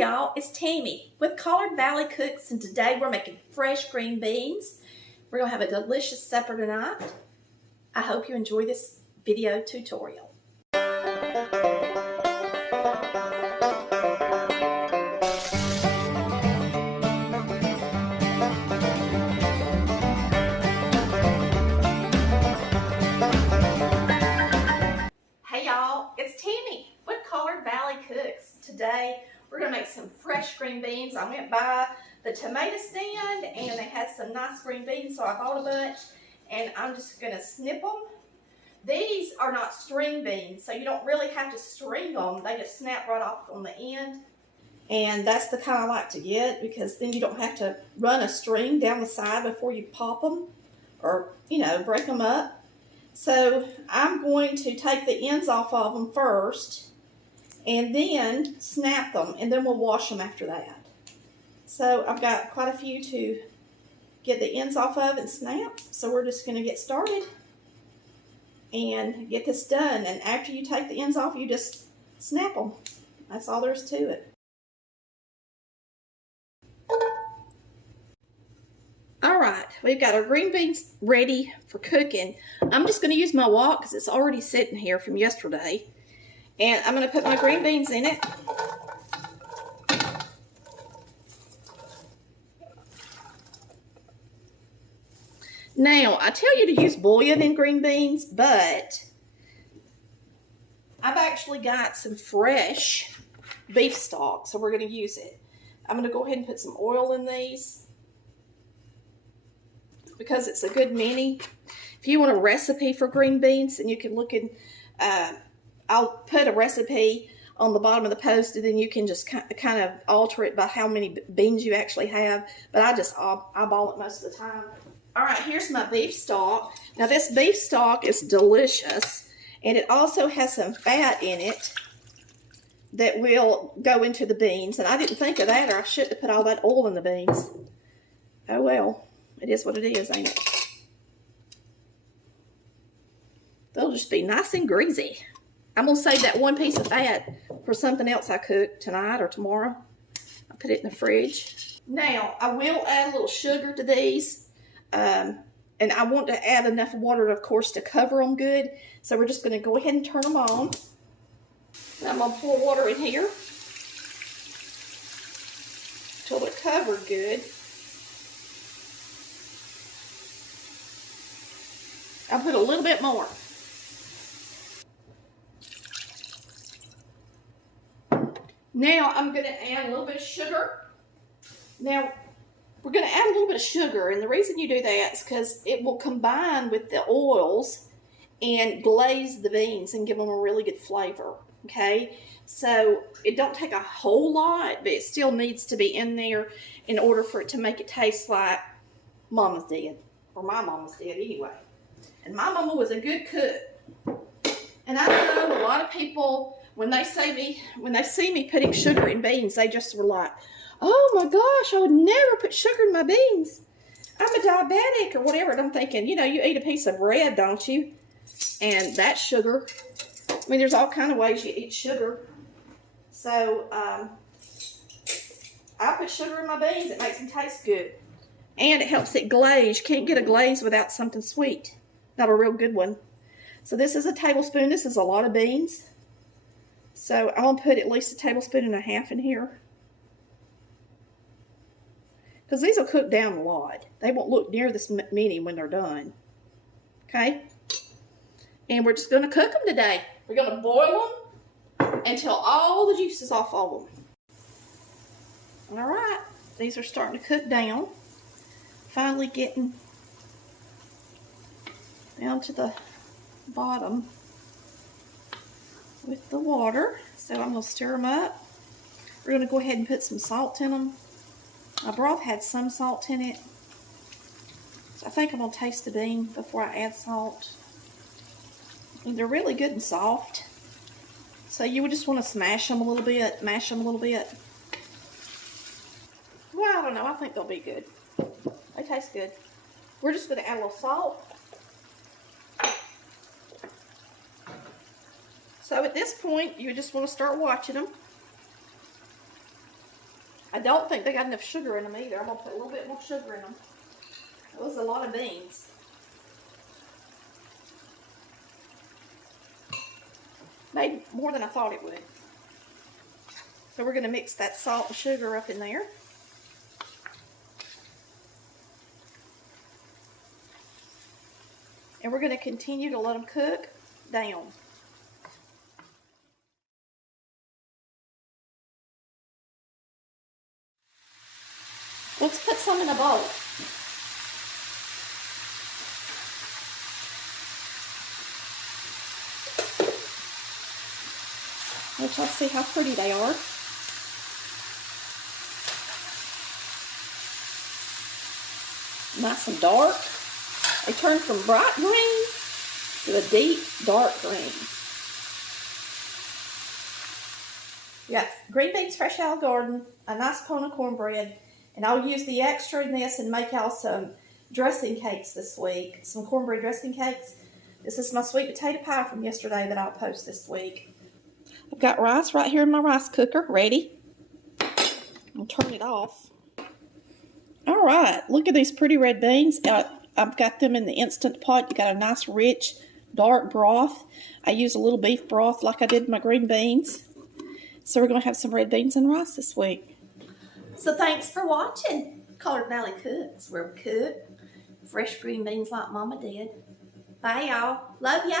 y'all, it's Tammy with Collard Valley Cooks, and today we're making fresh green beans. We're going to have a delicious supper tonight. I hope you enjoy this video tutorial. Hey y'all, it's Tammy with Collard Valley Cooks. Today we're going to make some fresh green beans. I went by the tomato stand and they had some nice green beans, so I bought a bunch and I'm just going to snip them. These are not string beans, so you don't really have to string them. They just snap right off on the end. And that's the kind I like to get, because then you don't have to run a string down the side before you pop them or, break them up. So I'm going to take the ends off of them first and then snap them, and then we'll wash them after that. So I've got quite a few to get the ends off of and snap. So we're just going to get started and get this done. And after you take the ends off, you just snap them. That's all there is to it. Alright, we've got our green beans ready for cooking. I'm just going to use my wok because it's already sitting here from yesterday. And I'm going to put my green beans in it. Now, I tell you to use bouillon in green beans, but I've actually got some fresh beef stock, so we're going to use it. I'm going to go ahead and put some oil in these because it's a good mini. If you want a recipe for green beans, then you can look in, I'll put a recipe on the bottom of the post, and then you can just kind of alter it by how many beans you actually have. But I just eyeball it most of the time. All right, here's my beef stock. Now this beef stock is delicious, and it also has some fat in it that will go into the beans. And I didn't think of that, or I shouldn't have put all that oil in the beans. Oh well, it is what it is, ain't it? They'll just be nice and greasy. I'm going to save that one piece of fat for something else I cook tonight or tomorrow. I'll put it in the fridge. Now, I will add a little sugar to these. And I want to add enough water, of course, to cover them good. So we're just going to go ahead and turn them on. And I'm going to pour water in here until they're covered good. I'll put a little bit more. Now I'm going to add a little bit of sugar. Now, we're going to add a little bit of sugar, and the reason you do that is because it will combine with the oils and glaze the beans and give them a really good flavor, okay? So it don't take a whole lot, but it still needs to be in there in order for it to make it taste like Mama's did, or my mama's did anyway. And my mama was a good cook. And I know a lot of people, when they see me putting sugar in beans, they just were like, oh my gosh, I would never put sugar in my beans. I'm a diabetic or whatever. And I'm thinking, you eat a piece of bread, don't you? And that's sugar. I mean, there's all kind of ways you eat sugar. So, I put sugar in my beans. It makes them taste good. And it helps it glaze. You can't get a glaze without something sweet. Not a real good one. So this is a tablespoon. This is a lot of beans. So I'm going to put at least a tablespoon and a half in here. Because these will cook down a lot. They won't look near this many when they're done. Okay? And we're just going to cook them today. We're going to boil them until all the juice is off of them. Alright. These are starting to cook down. Finally getting down to the bottom with the water. So I'm going to stir them up. We're going to go ahead and put some salt in them. My broth had some salt in it, so I think I'm going to taste the bean before I add salt. And they're really good and soft, so you would just want to smash them a little bit, mash them a little bit. Well, I don't know, I think they'll be good. They taste good. We're just going to add a little salt. So at this point, you just want to start watching them. I don't think they got enough sugar in them either. I'm going to put a little bit more sugar in them. That was a lot of beans. Made more than I thought it would. So we're going to mix that salt and sugar up in there. And we're going to continue to let them cook down. Let's put some in a bowl. Let y'all see how pretty they are. Nice and dark. They turn from bright green to a deep dark green. You got green beans fresh out of the garden, a nice pan of cornbread, and I'll use the extra in this and make y'all some dressing cakes this week. Some cornbread dressing cakes. This is my sweet potato pie from yesterday that I'll post this week. I've got rice right here in my rice cooker, ready. I'll turn it off. All right, look at these pretty red beans. I've got them in the Instant Pot. You got a nice, rich, dark broth. I use a little beef broth like I did my green beans. So we're going to have some red beans and rice this week. So thanks for watching Colored Valley Cooks, where we cook fresh green beans like Mama did. Bye, y'all. Love ya.